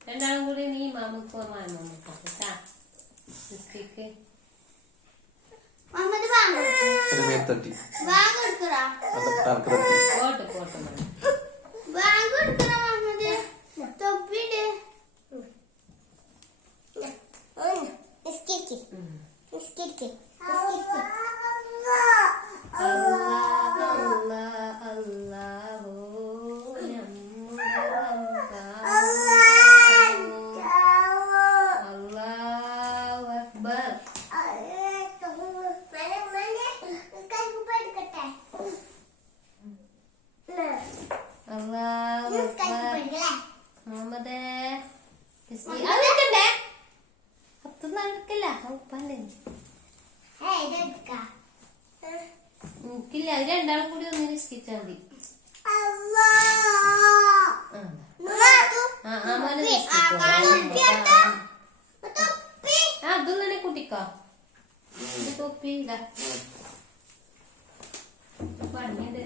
രണ്ടാളും കൂടി നീ മാമുക്കോ മാമുക്കോ കേട്ടാ എനിക്കില്ല അത് രണ്ടാളും കൂടി ഒന്ന് നിശ്ചയിച്ചാൽ മതി. അതും തന്നെ കുട്ടിക്കോ തൊപ്പി പണിയുണ്ട്.